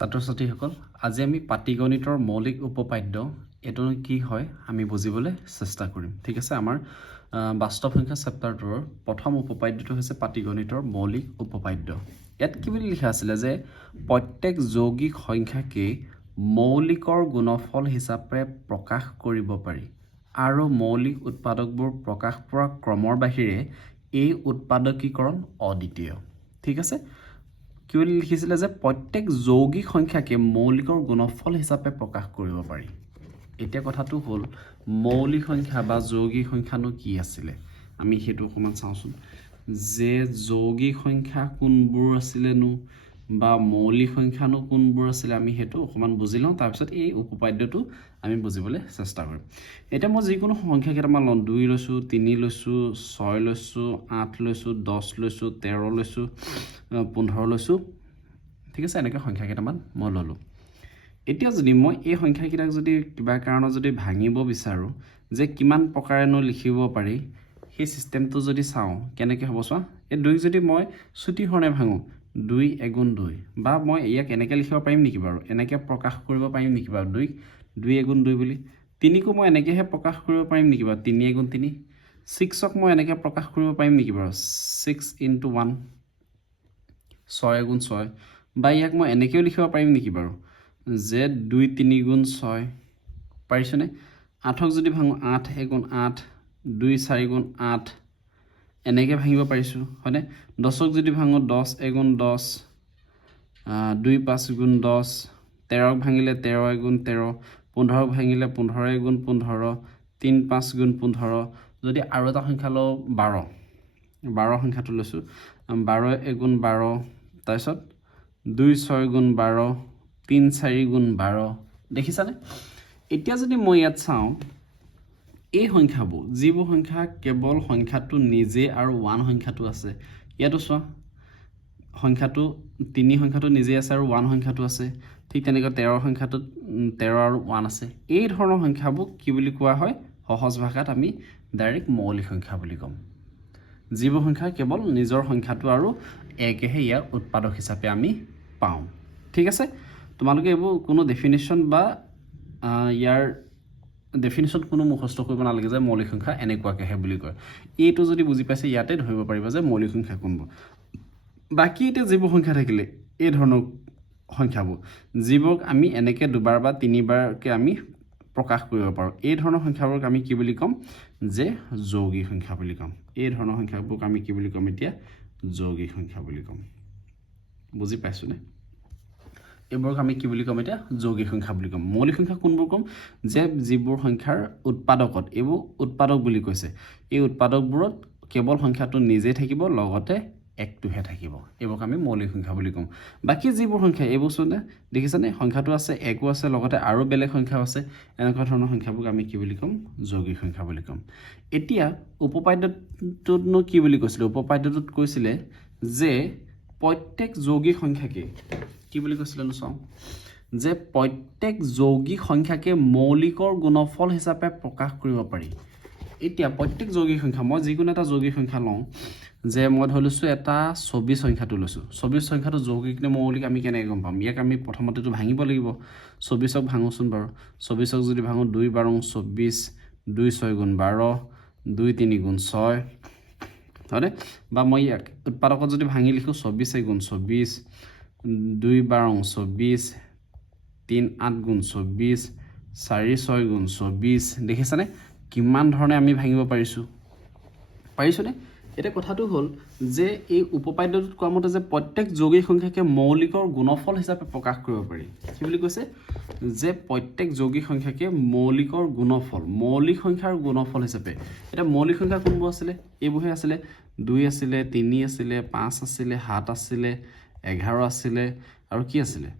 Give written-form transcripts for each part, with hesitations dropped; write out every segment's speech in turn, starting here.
ছাত্ৰ-ছাত্ৰীসকল আজি আমি পাটিগণিতৰ মৌলিক উপপাদ্য এটো কি হয় আমি বুজিবলৈ চেষ্টা কৰিম ঠিক আছে আমাৰ বাস্তৱ সংখ্যা চেপ্টাৰটোৰ প্ৰথম উপপাদ্যটো হৈছে পাটিগণিতৰ মৌলিক উপপাদ্য ইয়াত কি বুলি লিখা আছিল যে প্ৰত্যেক যৌগিক সংখ্যাকে মৌলিকৰ গুণফল হিচাপে প্ৰকাশ কৰিব পাৰি আৰু মৌলিক উৎপাদকবোৰ প্ৰকাশ কৰা ক্ৰমৰ বাহিৰে এই উৎপাদকীকৰণ অদ্বিতীয় ঠিক আছে কি বুলি লিখিছিলে যে প্ৰত্যেক যৌগিক সংখ্যাকে মৌলিকৰ গুণফল হিচাপে প্ৰকাশ কৰিব পাৰি এতিয়া কথাটো হ'ল মৌলিক সংখ্যা বা যৌগিক সংখ্যানো কি আছিল আমি হেতু অকমান চাওঁচোন যে যৌগিক সংখ্যা কোনবোৰ আছিলেনো বা মৌলিক সংখ্যানো কোনবোৰ আছিল আমি হেতু অকমান বুজি লওঁ তাৰ পিছত এই উপপাদ্যটো আমি বুজিবলৈ চেষ্টা কৰিম এতিয়া মই যিকোনো সংখ্যা কেইটামান লওঁ 2 লৈছো 3 লৈছো 6 লৈছো 8 লৈছো 10 লৈছো 13 লৈছো 15 লৈছো ঠিক আছে এনেকৈ সংখ্যা কেইটামান মই ললো এতিয়া যদি মই এই সংখ্যা কেইটাক যদি কিবা কাৰণত যদি ভাঙিব বিচাৰো যে কিমান প্ৰকাৰেনো লিখিব পাৰি সেই সিস্টেমটো যদি চাওঁ কেনেকৈ হ'ব চোৱা এই 2 যদি মই ছুটি হৰণে ভাঙো 2 এগুণ 2 বা মই ইয়াক এনেকৈ লিখিব পাৰিম নেকি বাৰু এনেকৈ প্ৰকাশ কৰিব পাৰিম নেকি বাৰু 2 এগুণ 2 বুলি 3 কো মই এনেকৈহে প্ৰকাশ কৰিব পাৰিম নেকি বাৰু 3 এগুণ 3 6 ক মই এনেকৈ প্ৰকাশ কৰিব পাৰিম নেকি বাৰু 6 * 1 6 এগুণ 6 বা ইয়াক মই এনেকৈও লিখিব পাৰিম নেকি বাৰু যে 2 3 গুণ 6 পাৰিছনে 8ক যদি ভাঙো 8 এগুণ 8 2 4 গুণ 8 এনেকৈ ভাঙিব পাৰিছো হয়নে 10ক যদি ভাঙো 10 এগুণ 10 2 5 গুণ 10 13ক ভাঙিলে 13 এগুণ 13 15ক ভাঙিলে 15 এগুণ 15 3 5 গুণ 15 যদি আৰু এটা সংখ্যা লও 12 সংখ্যাটো লৈছো 12 এগুণ 12 তাৰপিছত 2 6 গুণ 12 3 4 গুণ 12 দেখিছানে এতিয়া যদি মই ইয়াত চাওঁ এই সংখ্যাবোৰ যিবোৰ সংখ্যা কেৱল সংখ্যাটো নিজে আৰু 1 সংখ্যাটো আছে ইয়াতো চোৱা সংখ্যাটো 3 সংখ্যাটো নিজে আছে আৰু 1 সংখ্যাটো আছে ঠিক তেনেকৈ 13 সংখ্যাটো 13 আৰু 1 আছে এই ধৰণৰ সংখ্যাবোৰ কি বুলি কোৱা হয় সহজ ভাষাত আমি ডাইৰেক্ট মৌলিক সংখ্যা বুলি ক'ম যিবোৰ সংখ্যা কেৱল নিজৰ সংখ্যাটো আৰু একেহে ইয়াৰ উৎপাদক হিচাপে আমি পাওঁ ঠিক আছে তোমালোকে এইবোৰ কোনো ডেফিনিশ্যন বা ইয়াৰ ডেফিনিশ্যন কোনো মুখস্থ কৰিব নালাগে যে মৌলিক সংখ্যা এনেকুৱাকেহে বুলি কয় এইটো যদি বুজি পাইছে ইয়াতে ধৰিব পাৰিবা যে মৌলিক সংখ্যা কোনবোৰ বাকি এতিয়া যিবোৰ সংখ্যা থাকিলে এই ধৰণৰ সংখ্যাবোৰ যিবোৰ আমি এনেকৈ দুবাৰ বা তিনিবাৰকে আমি প্ৰকাশ কৰিব পাৰোঁ এই ধৰণৰ সংখ্যাবোৰক আমি কি বুলি ক'ম যে যৌগিক সংখ্যা বুলি ক'ম এই ধৰণৰ সংখ্যাবোৰক আমি কি বুলি ক'ম এতিয়া যৌগিক সংখ্যা বুলি ক'ম বুজি পাইছোনে এইবোৰক আমি কি বুলি ক'ম এতিয়া যৌগিক সংখ্যা বুলি ক'ম মৌলিক সংখ্যা কোনবোৰ ক'ম যে যিবোৰ সংখ্যাৰ উৎপাদকত এইবোৰ উৎপাদক বুলি কৈছে এই উৎপাদকবোৰত কেৱল সংখ্যাটো নিজে থাকিব লগতে একটোহে থাকিব এইবোৰক আমি মৌলিক সংখ্যা বুলি ক'ম বাকি যিবোৰ সংখ্যা এইবোৰ চোনে দেখিছানে সংখ্যাটো আছে একো আছে লগতে আৰু বেলেগ সংখ্যাও আছে এনেকুৱা ধৰণৰ সংখ্যাবোৰক আমি কি বুলি ক'ম যৌগিক সংখ্যা বুলি ক'ম এতিয়া উপপাদ্যটোতনো কি বুলি কৈছিলে উপপাদ্যটোত কৈছিলে যে প্ৰত্যেক যৌগিক সংখ্যাকে কি বুলি কৈছিলে চাওঁ যে প্ৰত্যেক যৌগিক সংখ্যাকে মৌলিকৰ গুণফল হিচাপে প্ৰকাশ কৰিব পাৰি এতিয়া প্ৰত্যেক যৌগিক সংখ্যা মই যিকোনো এটা যৌগিক সংখ্যা লওঁ যে মই ধৰি লৈছো এটা 24 সংখ্যাটো লৈছো 24 সংখ্যাটো যৌগিক নে মৌলিক আমি কেনেকৈ গম পাম ইয়াক আমি প্ৰথমতেটো ভাঙিব লাগিব 24ক ভাঙোচোন বাৰু 24ক যদি ভাঙো 2 * 12 24 2 6 গুণ 12 2 3 গুণ 6 হয়নে বা মই ইয়াক উৎপাদকত যদি ভাঙি লিখো 24 গুণ 24 2 12 24 3 8 গুণ 24 4 6 গুণ 24 দেখিছানে কিমান ধৰণে আমি ভাঙিব পাৰিছোনে এটা কথাটো হ'ল যে এই উপপাদ্যটোত কোৱা মতে যে প্ৰত্যেক যৌগিক সংখ্যাকে মৌলিকৰ গুণফল হিচাপে প্ৰকাশ কৰিব পাৰি কি বুলি কৈছে যে প্ৰত্যেক যৌগিক সংখ্যাকে মৌলিকৰ গুণফল মৌলিক সংখ্যাৰ গুণফল হিচাপে এটা মৌলিক সংখ্যা কোনবোৰ আছিলে এইবোৰহে আছিলে 2 আছিলে 3 আছিলে 5 আছিলে 7 আছিলে 11 আছিলে আৰু কি আছিলে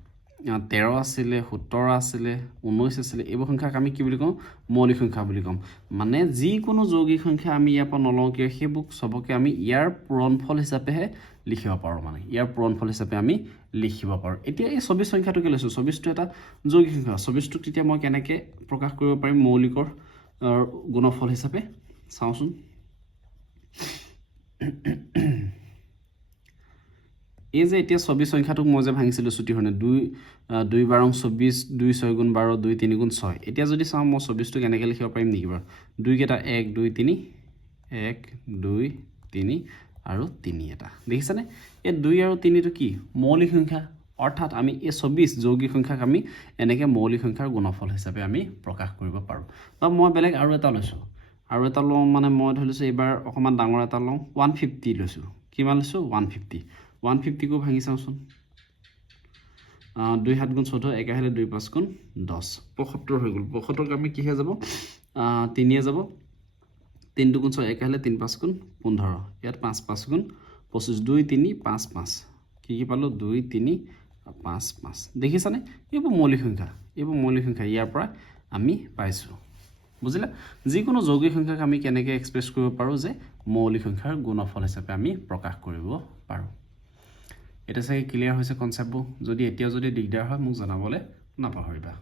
13 আছিলে 17 আছিলে 19 আছিলে এইবোৰ সংখ্যাক আমি কি বুলি কওঁ মৌলিক সংখ্যা বুলি ক'ম মানে যিকোনো যৌগিক সংখ্যা আমি ইয়াৰ পৰা নলওঁ কিয় সেইবোৰ সবকে আমি ইয়াৰ পূৰণফল হিচাপেহে লিখিব পাৰোঁ মানে ইয়াৰ পূৰণফল হিচাপে আমি লিখিব পাৰোঁ এতিয়া এই 24 সংখ্যাটোকে লৈছো 24টো এটা যৌগিক সংখ্যা 24টোক তেতিয়া মই কেনেকৈ প্ৰকাশ কৰিব পাৰিম মৌলিকৰ গুণফল হিচাপে চাওঁচোন এই যে এতিয়া 24 সংখ্যাটোক মই যে ভাঙিছিলোঁ চুটিখনে 2 2 বাৰং 24 2 6 গুণ 12 2 3 গুণ 6 এতিয়া যদি চাওঁ মই 24টোক এনেকৈ লিখিব পাৰিম নেকি বাৰু 2 কেইটা 1 2 3 1 2 3 আৰু 3 এটা দেখিছানে এই 2 আৰু 3টো কি মৌলিক সংখ্যা অৰ্থাৎ আমি এই 24 যৌগিক সংখ্যাক আমি এনেকৈ মৌলিক সংখ্যাৰ গুণফল হিচাপে আমি প্ৰকাশ কৰিব পাৰোঁ বা মই বেলেগ আৰু এটা লৈছোঁ আৰু এটা লওঁ মানে মই ধৰি লৈছোঁ এইবাৰ অকণমান ডাঙৰ এটা লওঁ 150 লৈছোঁ কিমান লৈছোঁ 150 150 কো ভাঙি চাওঁচোন 2 7 গুণ 14 1 আহিলে 2 5 গুণ 10 75 হৈ গ'ল 75ক আমি কিহে যাব 3 যাব 3 গুণ 6 1 আহিলে 3 5 গুণ 15 ইয়াত 5 5 গুণ 25 2 3 5 5 কি পালোঁ 2 3 5 5 দেখিছানে এইবোৰ মৌলিক সংখ্যা ইয়াৰ পৰা আমি পাইছোঁ বুজিলা যিকোনো যৌগিক সংখ্যাক আমি কেনেকৈ এক্সপ্ৰেছ কৰিব পাৰোঁ যে মৌলিক সংখ্যাৰ গুণফল হিচাপে আমি প্ৰকাশ কৰিব পাৰোঁ এটা চাগে ক্লিয়াৰ হৈছে কনচেপ্টবোৰ যদি এতিয়াও যদি দিগদাৰ হয় মোক জনাবলৈ নাপাহৰিবা